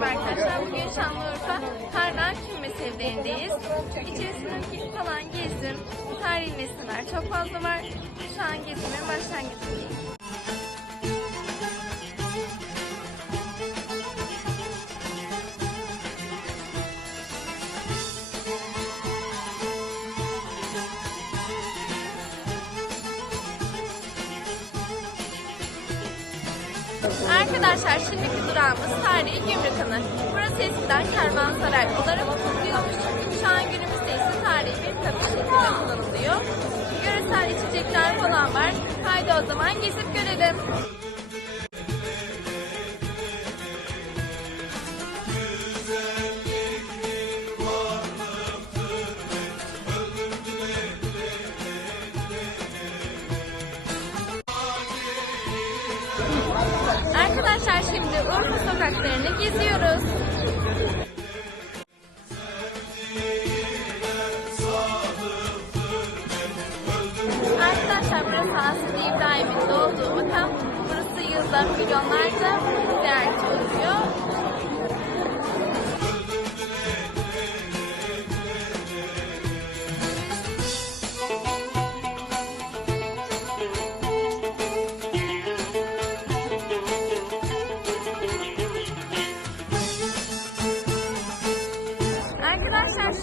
Merhaba arkadaşlar. Bugün Şanlıurfa Karnal Kümmesi evlerindeyiz. İçerisindeki falan gezdim. Tarihi nesneler çok fazla var. Şu an gezimin başlangıcındayım. Arkadaşlar şimdiki durağımız tarihi Gümrükhanı. Burası eskiden kervansaray olarak kullanılıyormuş. Şu an günümüzde ise tarihi bir kafe şeklinde kullanılıyor. Göresel içecekler falan var. Haydi o zaman gezip görelim. Arkadaşlar şimdi Urfa sokaklarını geziyoruz. Arkadaşlar burası aslında İbrahim'in doğduğu makam. Burası yılda milyonlarca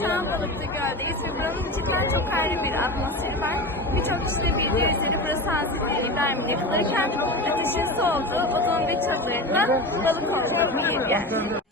şu an Balıkçı Göl'deyiz ve buranın cidden çok ayrı bir atmosferi var. Birçok kişi de bildiği üzere burası Hazreti İbrahim'in yakılırken ateşin soğuduğu odun ve çadırında balık olmak bir yer.